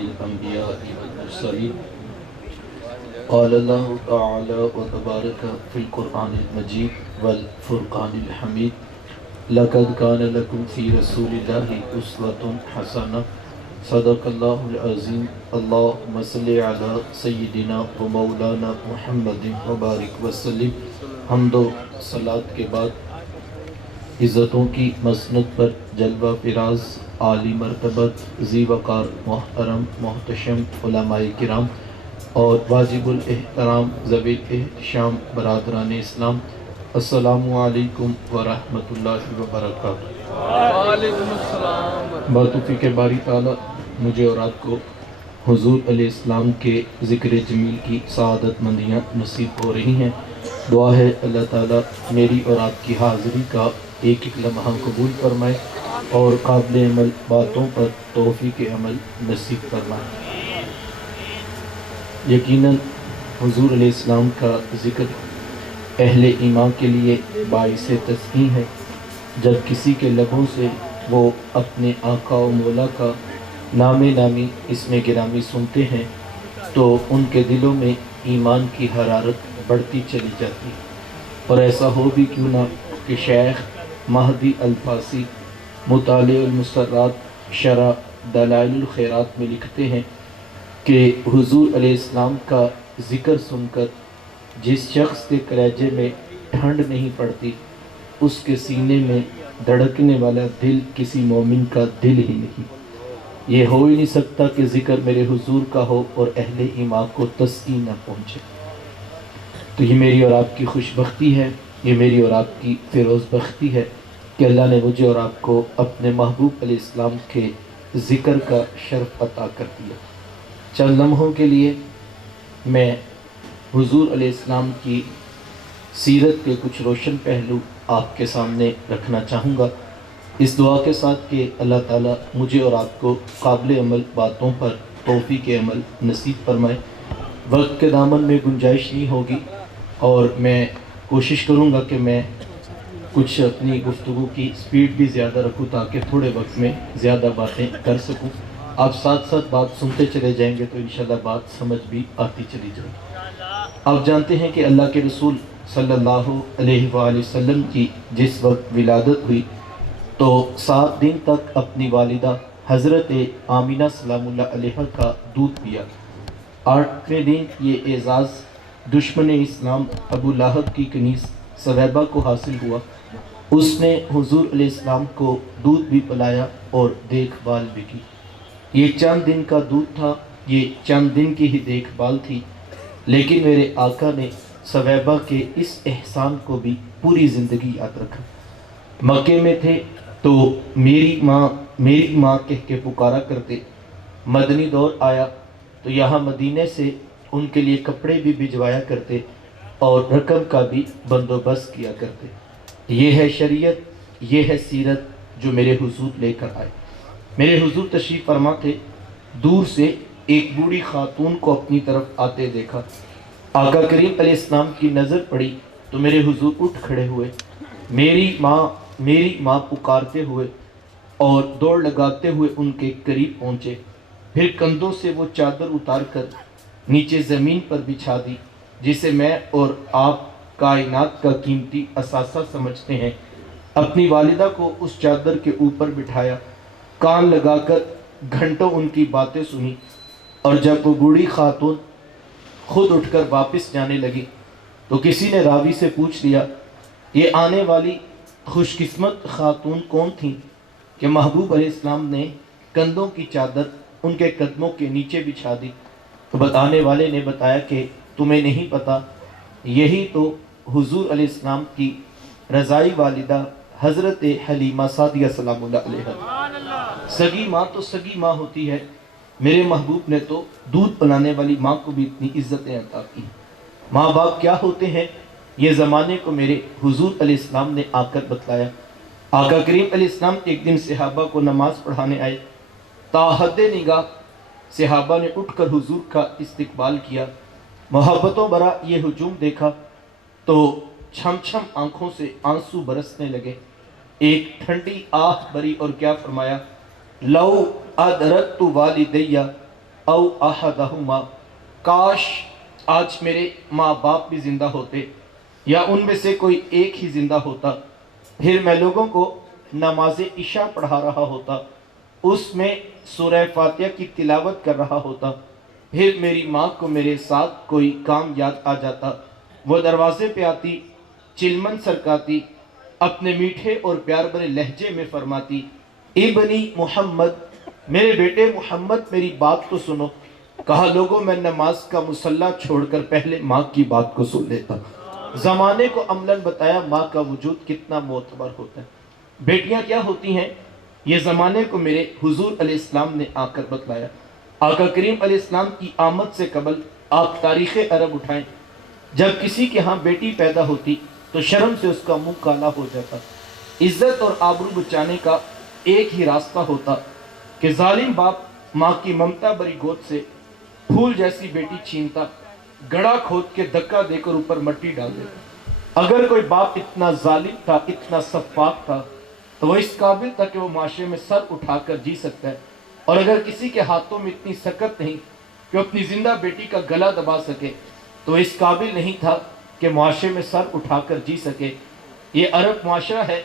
الأنبياء والمرسلين قال الله تعالى وتبارك في القرآن المجيد والفرقان الحميد لقد كان لكم في رسول الله أسوة حسنة صدق الله العظيم اللهم صل على سيدنا ومولانا محمد وبارك وسلم حمد و صلاۃ کے بعد عزتوں کی مسند پر جلوہ فراز عالی مرتبت ذی وقار محترم محتشم علماء کرام اور واجب الاحترام ذوی الاحتشام برادران اسلام، السلام علیکم ورحمۃ اللہ وبرکاتہ۔ وعلیکم السلام۔ بتوفیق باری تعالیٰ مجھے اور آپ کو حضور علیہ السلام کے ذکر جمیل کی سعادت مندیاں نصیب ہو رہی ہیں۔ دعا ہے اللہ تعالیٰ میری اور آپ کی حاضری کا ایک ایک لمحہ قبول فرمائے اور قابل عمل باتوں پر توفیق عمل نصیب فرمائے۔ یقیناً حضور علیہ السلام کا ذکر اہل ایمان کے لیے باعث تسکین ہے۔ جب کسی کے لبوں سے وہ اپنے آقا و مولا کا نام نامی اسم گرامی سنتے ہیں تو ان کے دلوں میں ایمان کی حرارت بڑھتی چلی جاتی، اور ایسا ہو بھی کیوں نہ کہ شیخ مہدی الفاسی مطالع المسرات شرح دلائل الخیرات میں لکھتے ہیں کہ حضور علیہ السلام کا ذکر سن کر جس شخص کے کلیجے میں ٹھنڈ نہیں پڑتی اس کے سینے میں دھڑکنے والا دل کسی مومن کا دل ہی نہیں۔ یہ ہو ہی نہیں سکتا کہ ذکر میرے حضور کا ہو اور اہل ایمان کو تسکین نہ پہنچے۔ تو یہ میری اور آپ کی خوش بختی ہے، یہ میری اور آپ کی فیروز بختی ہے کہ اللہ نے مجھے اور آپ کو اپنے محبوب علیہ السلام کے ذکر کا شرف عطا کر دیا۔ چند لمحوں کے لیے میں حضور علیہ السلام کی سیرت کے کچھ روشن پہلو آپ کے سامنے رکھنا چاہوں گا، اس دعا کے ساتھ کہ اللہ تعالیٰ مجھے اور آپ کو قابل عمل باتوں پر توفیق عمل نصیب فرمائے۔ وقت کے دامن میں گنجائش نہیں ہوگی اور میں کوشش کروں گا کہ میں کچھ اپنی گفتگو کی سپیڈ بھی زیادہ رکھوں تاکہ تھوڑے وقت میں زیادہ باتیں کر سکوں۔ آپ ساتھ ساتھ بات سنتے چلے جائیں گے تو انشاءاللہ بات سمجھ بھی آتی چلی جائے گی۔ آپ جانتے ہیں کہ اللہ کے رسول صلی اللہ علیہ وآلہ وسلم کی جس وقت ولادت ہوئی تو 7 دن تک اپنی والدہ حضرت آمینہ سلام اللہ علیہ کا دودھ پیا۔ 8ویں دن یہ اعزاز دشمن اسلام ابو لہب کی کنیز سویبہ کو حاصل ہوا۔ اس نے حضور علیہ السلام کو دودھ بھی پلایا اور دیکھ بھال بھی کی۔ یہ چند دن کا دودھ تھا، یہ چند دن کی ہی دیکھ بھال تھی، لیکن میرے آقا نے سویبہ کے اس احسان کو بھی پوری زندگی یاد رکھا۔ مکے میں تھے تو میری ماں کہہ کے پکارا کرتے، مدنی دور آیا تو یہاں مدینے سے ان کے لیے کپڑے بھی بھجوایا کرتے اور رقم کا بھی بندوبست کیا کرتے۔ یہ ہے شریعت، یہ ہے سیرت جو میرے حضور لے کر آئے۔ میرے حضور تشریف فرما تھے، دور سے ایک بوڑھی خاتون کو اپنی طرف آتے دیکھا۔ آقا کریم علیہ السلام کی نظر پڑی تو میرے حضور اٹھ کھڑے ہوئے، میری ماں پکارتے ہوئے اور دوڑ لگاتے ہوئے ان کے قریب پہنچے، پھر کندھوں سے وہ چادر اتار کر نیچے زمین پر بچھا دی جسے میں اور آپ کائنات کا قیمتی اثاثہ سمجھتے ہیں۔ اپنی والدہ کو اس چادر کے اوپر بٹھایا، کان لگا کر گھنٹوں ان کی باتیں سنی، اور جب وہ بوڑھی خاتون خود اٹھ کر واپس جانے لگی تو کسی نے راوی سے پوچھ لیا، یہ آنے والی خوش قسمت خاتون کون تھیں کہ محبوب علیہ السلام نے کندھوں کی چادر ان کے قدموں کے نیچے بچھا دی؟ تو بتانے والے نے بتایا کہ تمہیں نہیں پتا، یہی تو حضور علیہ السلام کی رضائی والدہ حضرت حلیمہ سعدیہ سلام اللہ علیہ۔ سگی ماں تو سگی ماں ہوتی ہے، میرے محبوب نے تو دودھ پلانے والی ماں کو بھی اتنی عزتیں عطا کی۔ ماں باپ کیا ہوتے ہیں یہ زمانے کو میرے حضور علیہ السلام نے آ کر بتلایا۔ آقا کریم علیہ السلام ایک دن صحابہ کو نماز پڑھانے آئے، تاحد نگاہ صحابہ نے اٹھ کر حضور کا استقبال کیا، محبتوں برا یہ ہجوم دیکھا تو چھم چھم آنکھوں سے آنسو برسنے لگے۔ ایک ٹھنڈی آہ بری اور کیا فرمایا، لو ادرکت والدیہ او احدہما، کاش آج میرے ماں باپ بھی زندہ ہوتے یا ان میں سے کوئی ایک ہی زندہ ہوتا، پھر میں لوگوں کو نماز عشاء پڑھا رہا ہوتا، اس میں سورہ فاتحہ کی تلاوت کر رہا ہوتا، پھر میری ماں کو میرے ساتھ کوئی کام یاد آ جاتا، وہ دروازے پہ آتی، چلمن سرکاتی، اپنے میٹھے اور پیار بھرے لہجے میں فرماتی، ابنی محمد، میرے بیٹے محمد میری بات تو سنو۔ کہا لوگوں میں نماز کا مصلی چھوڑ کر پہلے ماں کی بات کو سن لیتا۔ زمانے کو عملاً بتایا ماں کا وجود کتنا معتبر ہوتا ہے۔ بیٹیاں کیا ہوتی ہیں یہ زمانے کو میرے حضور علیہ السلام نے آ کر بتلایا۔ آقا کریم علیہ السلام کی آمد سے قبل آپ تاریخ عرب اٹھائیں، جب کسی کے ہاں بیٹی پیدا ہوتی تو شرم سے اس کا منہ کالا ہو جاتا۔ عزت اور آبرو بچانے کا ایک ہی راستہ ہوتا کہ ظالم باپ ماں کی ممتا بری گود سے پھول جیسی بیٹی چھینتا، گڑھا کھود کے دھکا دے کر اوپر مٹی ڈال دیتا۔ اگر کوئی باپ اتنا ظالم تھا، اتنا سفاک تھا، تو وہ اس قابل تھا کہ وہ معاشرے میں سر اٹھا کر جی سکتا ہے، اور اگر کسی کے ہاتھوں میں اتنی سکت نہیں کہ وہ اپنی زندہ بیٹی کا گلا دبا سکے، تو اس قابل نہیں تھا کہ معاشرے میں سر اٹھا کر جی سکے۔ یہ عرب معاشرہ ہے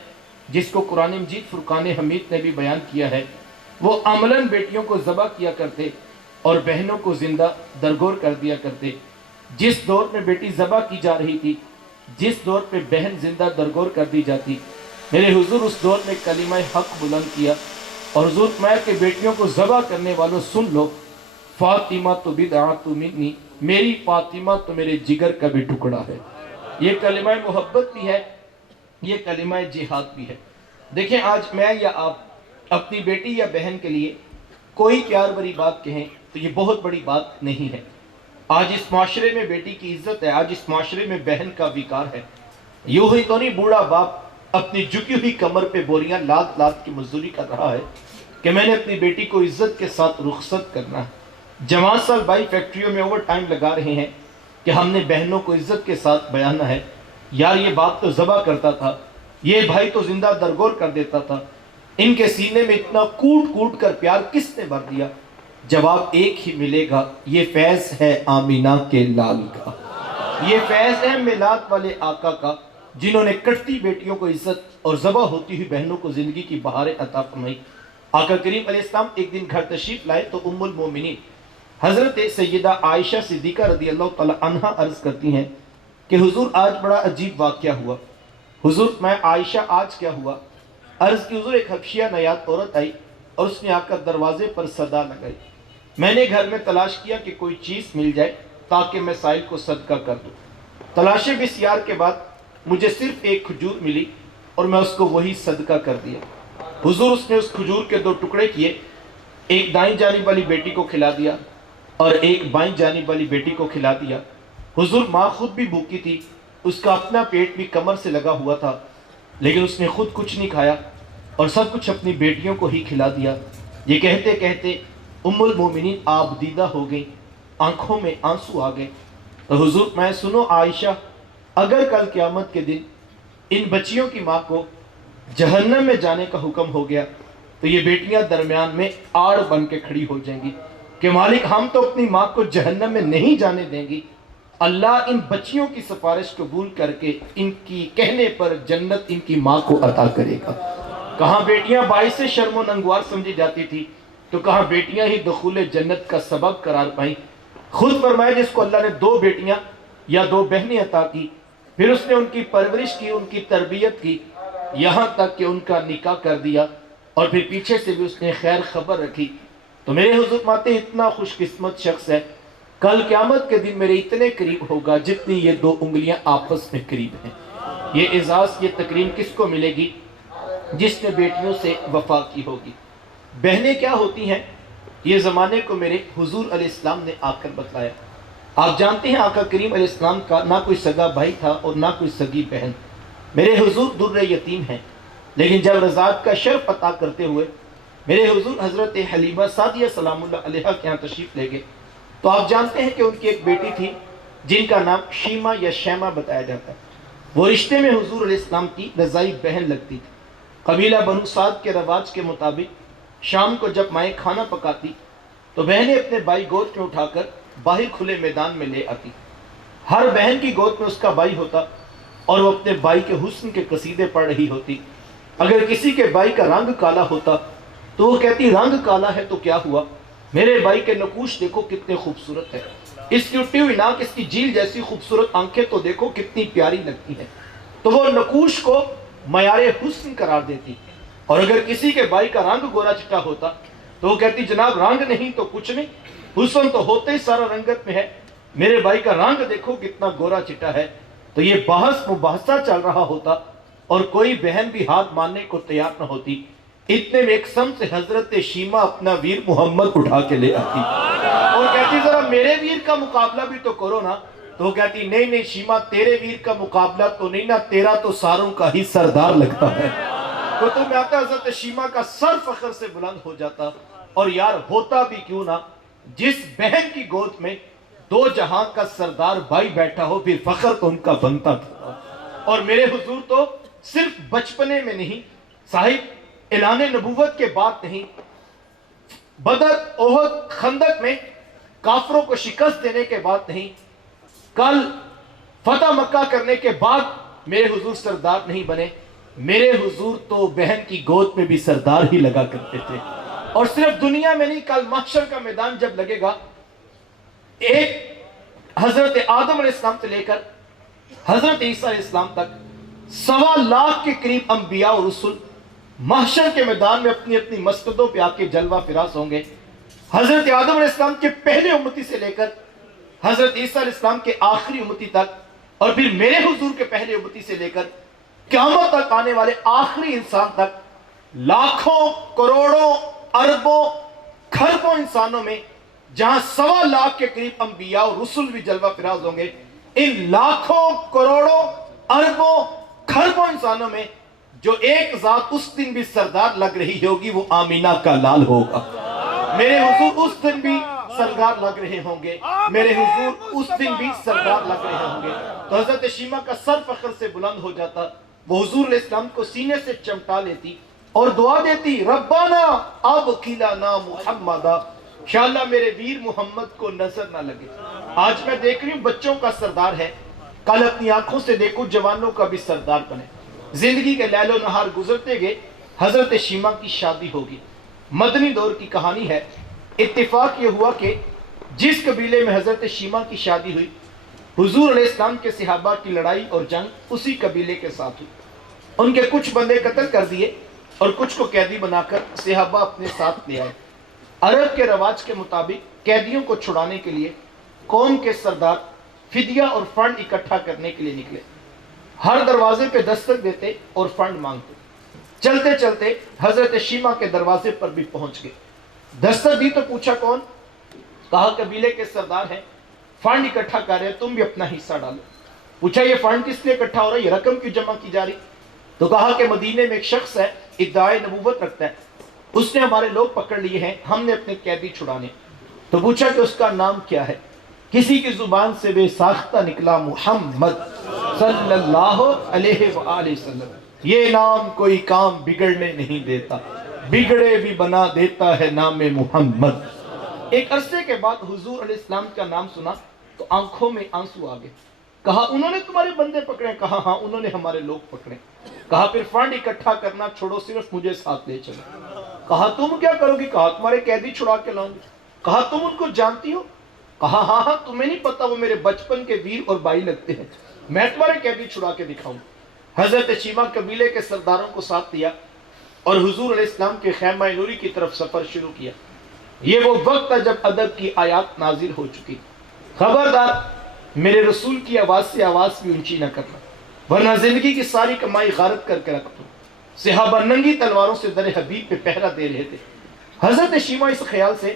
جس کو قرآن مجید فرقان حمید نے بھی بیان کیا ہے۔ وہ عملاً بیٹیوں کو ذبح کیا کرتے اور بہنوں کو زندہ درگور کر دیا کرتے۔ جس دور میں بیٹی ذبح کی جا رہی تھی، جس دور پہ بہن زندہ درگور کر دی جاتی، میرے حضور اس دور میں کلمہ حق بلند کیا اور حضور فرمایا کہ بیٹیوں کو ذبح کرنے والوں سن لو، فاطمہ تو بدعۃ منی، میری فاطمہ تو میرے جگر کا بھی ٹکڑا ہے۔ یہ کلمہ محبت بھی ہے، یہ کلمہ جہاد بھی ہے۔ دیکھیں آج میں یا آپ اپنی بیٹی یا بہن کے لیے کوئی پیار بری بات کہیں تو یہ بہت بڑی بات نہیں ہے۔ آج اس معاشرے میں بیٹی کی عزت ہے، آج اس معاشرے میں بہن کا وقار ہے۔ یوں ہی تو نہیں بوڑھا باپ اپنی جھکی ہوئی کمر پہ بوریاں لاد لاد کی مزدوری کر رہا ہے کہ میں نے اپنی بیٹی کو عزت کے ساتھ رخصت کرنا ہے۔ جوان سال بھائی فیکٹریوں میں اوور ٹائم لگا رہے ہیں کہ ہم نے بہنوں کو عزت کے ساتھ بیانا ہے۔ یار یہ بات تو ذبح کرتا تھا، یہ بھائی تو زندہ درگور کر دیتا تھا، ان کے سینے میں اتنا کوٹ کوٹ کر پیار کس نے بھر دیا؟ جواب ایک ہی ملے گا، یہ فیض ہے آمینہ کے لال کا، یہ فیض ہے میلاد والے آقا کا، جنہوں نے کٹتی بیٹیوں کو عزت اور ذبح ہوتی ہوئی بہنوں کو زندگی کی بہاریں عطا فرمائی۔ آقا کریم علیہ السلام ایک دن گھر تشریف لائے تو ام المومنین حضرت سیدہ عائشہ صدیقہ رضی اللہ تعالی عنہا عرض کرتی ہیں کہ حضور آج بڑا عجیب واقعہ ہوا۔ حضور میں عائشہ آج کیا ہوا؟ عرض کی حضور ایک حبشیہ نیات عورت آئی اور اس نے آ کر دروازے پر صدا لگائی۔ میں نے گھر میں تلاش کیا کہ کوئی چیز مل جائے تاکہ میں سائل کو صدقہ کر دوں۔ تلاش بسیار کے بعد مجھے صرف ایک کھجور ملی اور میں اس کو وہی صدقہ کر دیا۔ حضور اس نے اس کھجور کے 2 ٹکڑے کیے، ایک دائیں جانب والی بیٹی کو کھلا دیا اور ایک بائیں جانب والی بیٹی کو کھلا دیا۔ حضور ماں خود بھی بھوکی تھی، اس کا اپنا پیٹ بھی کمر سے لگا ہوا تھا، لیکن اس نے خود کچھ نہیں کھایا اور سب کچھ اپنی بیٹیوں کو ہی کھلا دیا۔ یہ کہتے کہتے ام المومنین آپ دیدہ ہو گئیں، آنکھوں میں آنسو آ گئے۔ تو حضور میں سنو عائشہ، اگر کل قیامت کے دن ان بچیوں کی ماں کو جہنم میں جانے کا حکم ہو گیا تو یہ بیٹیاں درمیان میں آڑ بن کے کھڑی ہو جائیں گی کہ مالک ہم تو اپنی ماں کو جہنم میں نہیں جانے دیں گی، اللہ ان بچیوں کی سفارش قبول کر کے ان کی کہنے پر جنت ان کی ماں کو عطا کرے گا۔ کہاں بیٹیاں باعث شرم و ننگوار سمجھی جاتی تھی تو کہاں بیٹیاں ہی دخول جنت کا سبب قرار پائیں۔ خود فرمایا جس کو اللہ نے 2 بیٹیاں یا 2 بہنیں عطا کی، پھر اس نے ان کی پرورش کی، ان کی تربیت کی، یہاں تک کہ ان کا نکاح کر دیا اور پھر پیچھے سے بھی اس نے خیر خبر رکھی، تو میرے حضور ماتے اتنا خوش قسمت شخص ہے، کل قیامت کے دن میرے اتنے قریب ہوگا جتنی یہ 2 انگلیاں آپس میں قریب ہیں۔ یہ اعزاز، یہ تکریم کس کو ملے گی؟ جس نے بیٹیوں سے وفا کی ہوگی۔ بہنیں کیا ہوتی ہیں یہ زمانے کو میرے حضور علیہ السلام نے آ کر بتلایا۔ آپ جانتے ہیں آقا کریم علیہ السلام کا نہ کوئی سگا بھائی تھا اور نہ کوئی سگی بہن۔ میرے حضور در یتیم ہیں، لیکن جب رضاعت کا شرف عطا کرتے ہوئے میرے حضور حضرت حلیمہ سعدیہ سلام اللہ علیہا کے یہاں تشریف لے گئے تو آپ جانتے ہیں کہ ان کی ایک بیٹی تھی جن کا نام شیمہ یا شیمہ بتایا جاتا ہے۔ وہ رشتے میں حضور علیہ السلام کی رضائی بہن لگتی تھی۔ قبیلہ بنو سعد کے رواج کے مطابق شام کو جب مائیں کھانا پکاتی تو بہنیں اپنے بھائی گود میں اٹھا کر باہر کھلے میدان میں لے آتی. ہر بہن کی گود میں اس کا بھائی ہوتا اور وہ اپنے بھائی کے حسن کے قصیدے پڑھ رہی ہوتی. اگر کسی کے بھائی کا رنگ کالا ہوتا تو وہ کہتی رنگ کالا ہے تو کیا ہوا، میرے بھائی کے نقوش دیکھو کتنے خوبصورت ہے، اس کی اٹھی ہوئی ناک، اس کی جھیل جیسی خوبصورت آنکھیں تو دیکھو کتنی پیاری لگتی ہیں. تو وہ نقوش کو معیار حسن قرار دیتی. اور اگر کسی کے بھائی کا رنگ گورا چٹا ہوتا تو وہ کہتی جناب رنگ نہیں تو کچھ نہیں، حسن تو ہوتے ہی سارا رنگت میں ہے، میرے بھائی کا رنگ دیکھو کتنا گورا چٹا ہے. تو یہ بحث مباحثہ چل رہا ہوتا اور کوئی بہن بھی ہاتھ ماننے کو تیار نہ ہوتی. اتنے میں ایک سم سے حضرت شیمہ اپنا ویر محمد اٹھا کے لے آتی اور کہتی ذرا میرے ویر کا مقابلہ بھی تو کرو نا. تو وہ کہتی نہیں نہیں شیمہ، تیرے ویر کا مقابلہ تو نہیں نا، تیرا تو ساروں کا ہی سردار لگتا ہے. تو تم آتا حضرت شیمہ کا سر فخر سے بلند ہو جاتا. اور یار ہوتا بھی کیوں نہ، جس بہن کی گود میں دو جہاں کا سردار بھائی بیٹھا ہو پھر فخر تو ان کا بنتا تھا. اور میرے حضور تو صرف بچپنے میں نہیں صاحب، اعلان نبوت کے بعد نہیں، بدر احد خندق میں کافروں کو شکست دینے کے بعد نہیں، کل فتح مکہ کرنے کے بعد میرے حضور سردار نہیں بنے. میرے حضور تو بہن کی گود میں بھی سردار ہی لگا کرتے تھے. اور صرف دنیا میں نہیں، کل محشر کا میدان جب لگے گا، ایک حضرت آدم علیہ السلام سے لے کر حضرت عیسیٰ علیہ السلام تک 1.25 لاکھ کے قریب انبیاء اور رسول محشر کے میدان میں اپنی اپنی مسجدوں پہ آ کے جلوہ فراز ہوں گے. حضرت آدم علیہ السلام کے پہلے امتی سے لے کر حضرت عیسیٰ علیہ السلام کے آخری امتی تک، اور پھر میرے حضور کے پہلے امتی سے لے کر قیامت تک آنے والے آخری انسان تک، لاکھوں کروڑوں اربوں کھربوں انسانوں میں جہاں 1.25 لاکھ کے قریب انبیاء اور رسول بھی جلوہ فراز ہوں گے، ان لاکھوں کروڑوں اربوں کھربوں انسانوں میں جو ایک ذات اس دن بھی سردار لگ رہی ہوگی وہ آمینہ کا لال ہوگا. میرے حضور اس دن بھی سردار لگ رہے ہوں گے، میرے حضور اس دن بھی سردار لگ رہے ہوں گے. تو حضرت شیمہ کا سر فخر سے بلند ہو جاتا. وہ حضور علیہ السلام کو سینے سے چمٹا لیتی اور دعا دیتی ربنا اب کھلانا محمدہ، یا اللہ میرے ویر محمد کو نظر نہ لگے. آج میں دیکھ رہی ہوں بچوں کا سردار ہے، کل اپنی آنکھوں سے دیکھو جوانوں کا بھی سردار بنے. زندگی کے لیل و نہار گزرتے گئے، حضرت شیمہ کی شادی ہوگی. مدنی دور کی کہانی ہے. اتفاق یہ ہوا کہ جس قبیلے میں حضرت شیمہ کی شادی ہوئی، حضور علیہ السلام کے صحابہ کی لڑائی اور جنگ اسی قبیلے کے ساتھ ہوئی. ان کے کچھ بندے قتل کر دیے اور کچھ کو قیدی بنا کر صحابہ اپنے ساتھ لے آئے. عرب کے رواج کے مطابق قیدیوں کو چھڑانے کے لیے قوم کے سردار فدیہ اور فنڈ اکٹھا کرنے کے لیے نکلے. ہر دروازے پہ دستک دیتے اور فنڈ مانگتے. چلتے چلتے حضرت شیمہ کے دروازے پر بھی پہنچ گئے. دستک دی تو پوچھا کون؟ کہا قبیلے کے سردار ہیں، فنڈ اکٹھا کر رہے، تم بھی اپنا حصہ ڈالو. پوچھا یہ فنڈ کس لیے اکٹھا ہو رہا ہے، یہ رقم کیوں جمع کی جا رہی؟ تو کہا کہ مدینے میں ایک شخص ہے، ادعائے نبوت رکھتا ہے، اس نے ہمارے لوگ پکڑ لیے ہیں، ہم نے اپنے قیدی چھڑانے. تو پوچھا کہ اس کا نام کیا ہے؟ کسی کی زبان سے بے ساختہ نکلا محمد صلی اللہ علیہ وآلہ وسلم. یہ نام کوئی کام بگڑنے نہیں دیتا، بگڑے بھی بنا دیتا ہے نام محمد. ایک عرصے کے بعد حضور علیہ السلام کا نام سنا تو آنکھوں میں آنسو آ گئے. کہا انہوں نے تمہارے بندے پکڑے؟ کہا ہاں انہوں نے ہمارے لوگ پکڑے. کہا پھر فنڈ اکٹھا کرنا چھوڑو، صرف مجھے ساتھ لے چلو. کہا تم کیا کرو گی؟ کہا تمہارے قیدی چھڑا کے لاؤں گی. کہا تم ان کو جانتی ہو؟ کہا ہاں ہاں، تمہیں نہیں پتا وہ میرے بچپن کے ویر اور بھائی لگتے ہیں، میں تمہارے قیدی چھڑا کے دکھاؤں. حضرت شیمہ قبیلے کے سرداروں کو ساتھ لیا اور حضور علیہ السلام کے خیمہ نوری کی طرف سفر شروع کیا. یہ وہ وقت تھا جب ادب کی آیات نازل ہو چکی. خبردار میرے رسول کی آواز سے آواز بھی اونچی نہ کرنا ورنہ زندگی کی ساری کمائی غارت کر کے رکھ دوں. صحابہ ننگی تلواروں سے در حبیب پہ پہرا دے رہے تھے. حضرت شیمہ اس خیال سے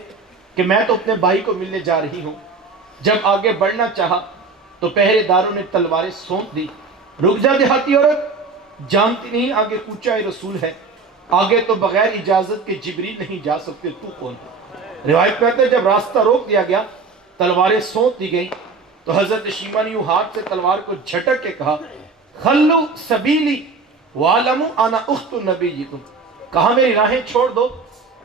کہ میں تو اپنے بھائی کو ملنے جا رہی ہوں، جب آگے بڑھنا چاہا تو پہرے داروں نے تلواریں سونپ دی. رک جا دیہاتی عورت، جانتی نہیں آگے کوچہ رسول ہے، آگے تو بغیر اجازت کے جبریل نہیں جا سکتے، تو کون ہے؟ روایت میں آتا ہے جب راستہ روک دیا گیا، تلواریں سونپ دی گئیں تو حضرت شیمہ نے یوں ہاتھ سے تلوار کو جھٹک کے کہا خلو سبیلی وعلموا انا اخت نبیکم. کہا میری راہیں چھوڑ دو،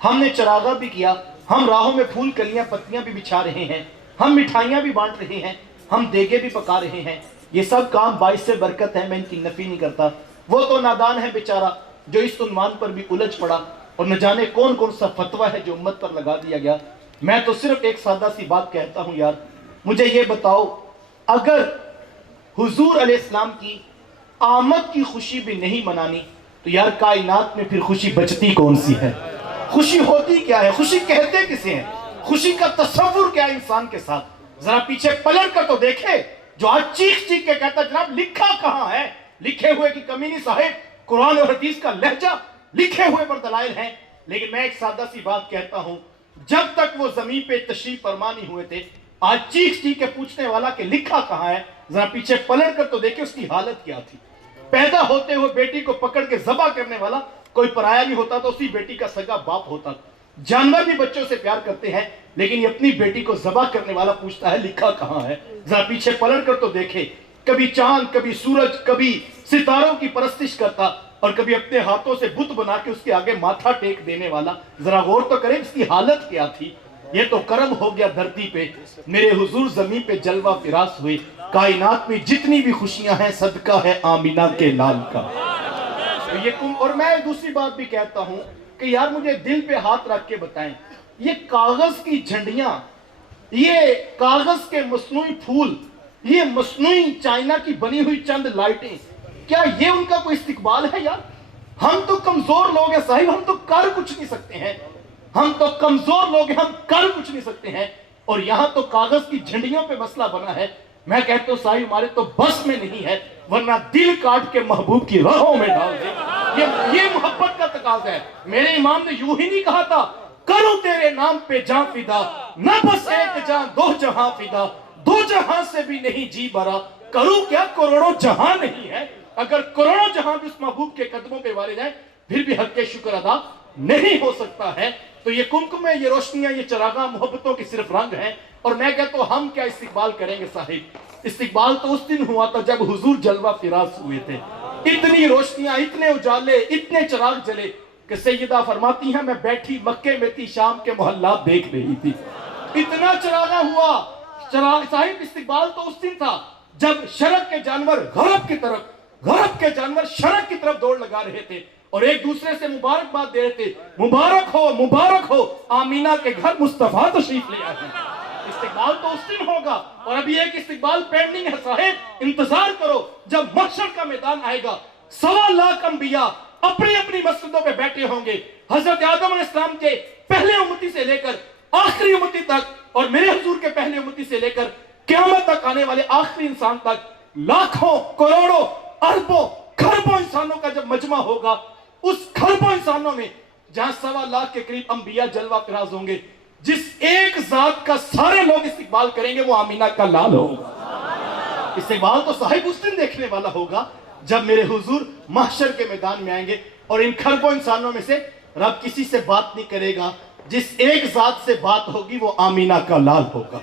ہم نے چراغاں بھی کیا، ہم راہوں میں پھول کلیاں پتیاں بھی بچھا رہے ہیں، ہم مٹھائیاں بھی بانٹ رہے ہیں، ہم دیگے بھی پکا رہے ہیں۔ یہ سب کام باعث برکت ہے، میں ان کی نفی نہیں کرتا۔ وہ تو نادان ہے بیچارہ جو اس عنوان پر بھی الجھ پڑا، اور نہ جانے کون کون سا فتویٰ ہے جو امت پر لگا دیا گیا۔ میں تو صرف ایک سادہ سی بات کہتا ہوں، یار مجھے یہ بتاؤ، اگر حضور علیہ السلام کی آمد کی خوشی بھی نہیں منانی تو یار کائنات میں پھر خوشی بچتی کون سی ہے؟ خوشی ہوتی کیا ہے؟ خوشی کہتے کسے ہیں؟ خوشی کا تصور کیا ہے انسان کے ساتھ؟ ذرا پیچھے پلٹ کر تو دیکھے، جو آج چیخ چیخ کے کہتا جناب لکھا کہاں ہے؟ لکھے ہوئے کی کمی نہیں صاحب، قرآن اور حدیث کا لہجہ لکھے ہوئے پر دلائل ہیں۔ لیکن میں ایک سادہ سی بات کہتا ہوں، جب تک وہ زمین پہ تشریف فرما نہیں ہوئے تھے، آج چیخ چیخ کے پوچھنے والا کہ لکھا کہاں ہے، ذرا پیچھے پلٹ کر تو دیکھیں اس کی حالت کیا تھی۔ پیدا ہوتے ہوئے بیٹی کو پکڑ کے ذبح کرنے والا کوئی پرایا نہیں ہوتا تو اسی بیٹی کا سگا باپ ہوتا۔ جانور بھی بچوں سے پیار کرتے ہیں، لیکن یہ اپنی بیٹی کو ذبح کرنے والا پوچھتا ہے لکھا کہاں ہے؟ ذرا پیچھے پلٹ کر تو دیکھے، کبھی چاند، کبھی سورج، کبھی ستاروں کی پرستش کرتا، اور کبھی اپنے ہاتھوں سے بت بنا کے اس کے آگے ماتھا ٹیک دینے والا۔ ذرا غور تو کریں اس کی حالت کیا تھی۔ یہ تو کرم ہو گیا دھرتی پہ، میرے حضور زمین پہ جلوہ فراز ہوئے۔ کائنات میں جتنی بھی خوشیاں ہیں صدقہ ہے آمینہ کے لال کا۔ اور میں دوسری بات بھی کہتا ہوں کہ یار مجھے دل پہ ہاتھ رکھ کے بتائیں، یہ کاغذ کی جھنڈیاں، یہ کاغذ کے مصنوعی پھول، یہ مصنوعی چائنا کی بنی ہوئی چند لائٹیں، کیا یہ ان کا کوئی استقبال ہے یار؟ ہم تو کمزور لوگ ہیں صاحب، ہم تو کر کچھ نہیں سکتے ہیں، ہم تو کمزور لوگ ہیں، ہم کر کچھ نہیں سکتے ہیں، اور یہاں تو کاغذ کی جھنڈیوں پہ مسئلہ بنا ہے۔ میں کہتا ہوں صاحب ہمارے تو بس میں نہیں ہے، ورنہ دل کاٹ کے محبوب کی راہوں میں ڈال دے۔ یہ محبت کا تقاضا ہے۔ میرے امام نے یوں ہی نہیں کہا تھا کروں تیرے نام پہ جان فدا، نہ بس ایک جان دو جہاں فدا، دو جہاں سے بھی نہیں جی برا، کروں کیا کروڑوں جہاں نہیں ہے۔ اگر کروڑوں جہاں بھی اس محبوب کے قدموں پہ وارے جائیں پھر بھی حق کے شکر ادا نہیں ہو سکتا ہے۔ تو یہ کمکمیں، یہ روشنیاں، یہ چراغاں محبتوں کے صرف رنگ ہیں، اور میں کہتا ہوں ہم کیا استقبال کریں گے صاحب؟ استقبال تو اس دن ہوا تھا جب حضور جلوہ فراز ہوئے تھے۔ اتنی روشنیاں، اتنے اجالے، اتنے چراغ جلے کہ سیدہ فرماتی ہیں میں بیٹھی مکے میں تھی، شام کے محلات دیکھ رہی تھی، اتنا چراغاں ہوا۔ صاحب استقبال تو اس دن تھا جب شرق کے جانور غرب کی طرف، غرب کے جانور شرق کی طرف دوڑ لگا رہے تھے اور ایک دوسرے سے مبارکباد دے رہے تھے، مبارک ہو آمینہ کے گھر مصطفیٰ تشریف لے آئے ہیں۔ استقبال تو اس دن ہوگا، اور ابھی ایک استقبال پینڈنگ ہے صاحب، انتظار کرو جب محشر کا میدان آئے گا، 1.25 لاکھ انبیاء اپنی اپنی مسجدوں پہ بیٹھے ہوں گے، حضرت آدم علیہ السلام کے پہلے امتی سے لے کر آخری امتی تک، اور میرے حضور کے پہلے امتی سے لے کر قیامت تک آنے والے آخری انسان تک، لاکھوں، کروڑوں، اربوں، کھربوں انسانوں کا جب مجمع ہوگا، اس کھربوں انسانوں میں جہاں 1.25 لاکھ کے قریب انبیاء جلوہ فراز ہوں گے، جس ایک ذات کا سارے لوگ استقبال کریں گے وہ آمینہ کا لال ہوگا۔ استقبال تو صاحب اس دن دیکھنے والا ہوگا جب میرے حضور محشر کے میدان میں آئیں گے، اور ان کھربوں انسانوں میں سے رب کسی سے بات نہیں کرے گا، جس ایک ذات سے بات ہوگی وہ آمینہ کا لال ہوگا۔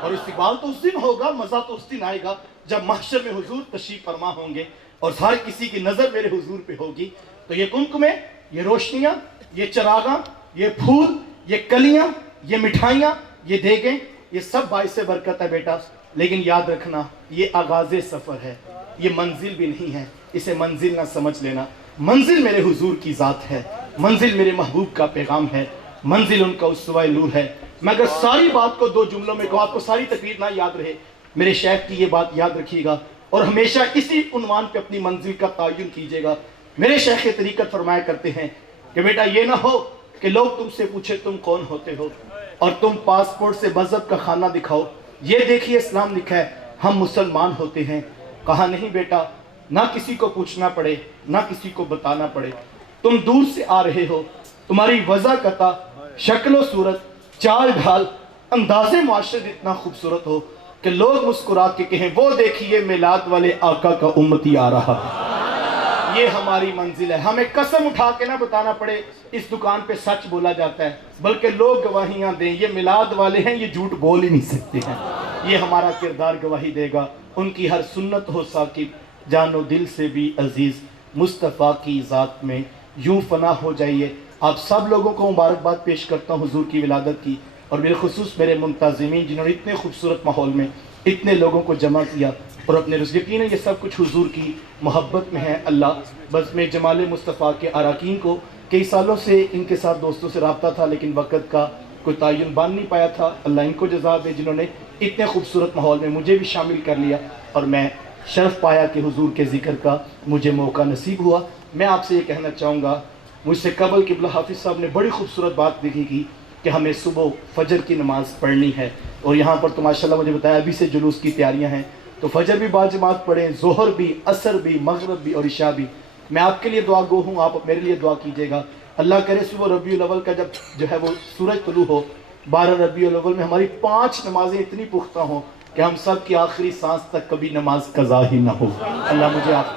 اور استقبال تو اس دن ہوگا، مزہ تو اس دن آئے گا جب محشر میں حضور تشریف فرما ہوں گے اور ہر کسی کی نظر میرے حضور پہ ہوگی۔ تو یہ کمکمیں، یہ روشنیاں، یہ چراغاں، یہ پھول، یہ کلیاں، یہ مٹھائیاں، یہ دیگیں، یہ سب باعث برکت ہے بیٹا، لیکن یاد رکھنا یہ آغاز سفر ہے، یہ منزل بھی نہیں ہے، اسے منزل نہ سمجھ لینا۔ منزل میرے حضور کی ذات ہے، منزل میرے محبوب کا پیغام ہے، منزل ان کا اسوہ نور ہے۔ میں اگر ساری بات کو 2 جملوں میں کہوں، آپ کو ساری تقریر نہ یاد رہے، میرے شیخ کی یہ بات یاد رکھیے گا اور ہمیشہ اسی عنوان پہ اپنی منزل کا تعین کیجئے گا۔ میرے شیخ طریقت فرمایا کرتے ہیں کہ بیٹا یہ نہ ہو کہ لوگ تم سے پوچھے تم کون ہوتے ہو اور تم پاسپورٹ سے مذہب کا خانہ دکھاؤ، یہ دیکھیے اسلام لکھا ہے ہم مسلمان ہوتے ہیں۔ کہا نہیں بیٹا، نہ کسی کو پوچھنا پڑے، نہ کسی کو بتانا پڑے، تم دور سے آ رہے ہو، تمہاری وضع قطع، شکل و صورت، چال ڈھال، انداز معاشرت اتنا خوبصورت ہو کہ لوگ مسکرا کے کہیں وہ دیکھیے میلاد والے آقا کا امتی آ رہا ہے۔ یہ ہماری منزل ہے، ہمیں قسم اٹھا کے نہ بتانا پڑے اس دکان پہ سچ بولا جاتا ہے، بلکہ لوگ گواہیاں دیں یہ میلاد والے ہیں، یہ جھوٹ بول ہی نہیں سکتے ہیں۔ یہ ہمارا کردار گواہی دے گا، ان کی ہر سنت ہو ثاقب، جان و دل سے بھی عزیز، مصطفیٰ کی ذات میں یوں فنا ہو جائیے آپ سب لوگوں کو مبارکباد پیش کرتا ہوں حضور کی ولادت کی، اور بالخصوص میرے منتظمین جنہوں نے اتنے خوبصورت ماحول میں اتنے لوگوں کو جمع کیا اور اپنے رزق، یقیناً یہ سب کچھ حضور کی محبت میں ہے۔ اللہ بس میں جمال مصطفیٰ کے اراکین کو کئی سالوں سے ان کے ساتھ دوستوں سے رابطہ تھا لیکن وقت کا کوئی تعین بان نہیں پایا تھا، اللہ ان کو جزا دے جنہوں نے اتنے خوبصورت ماحول میں مجھے بھی شامل کر لیا اور میں شرف پایا کہ حضور کے ذکر کا مجھے موقع نصیب ہوا۔ میں آپ سے یہ کہنا چاہوں گا، مجھ سے قبل قبلہ حافظ صاحب نے بڑی خوبصورت بات لکھی کی کہ ہمیں صبح فجر کی نماز پڑھنی ہے، اور یہاں پر تو ماشاءاللہ مجھے بتایا ابھی سے جلوس کی تیاریاں ہیں، تو فجر بھی باجماعت پڑھیں، ظہر بھی، عصر بھی، مغرب بھی اور عشاء بھی۔ میں آپ کے لیے دعا گو ہوں، آپ میرے لیے دعا کیجیے گا، اللہ کرے صبح ربیع الاول کا جب جو ہے وہ سورج طلوع ہو، 12 ربیع الاول میں ہماری 5 نمازیں اتنی پختہ ہوں کہ ہم سب کی آخری سانس تک کبھی نماز قضا ہی نہ ہو۔ اللہ مجھے آپ کو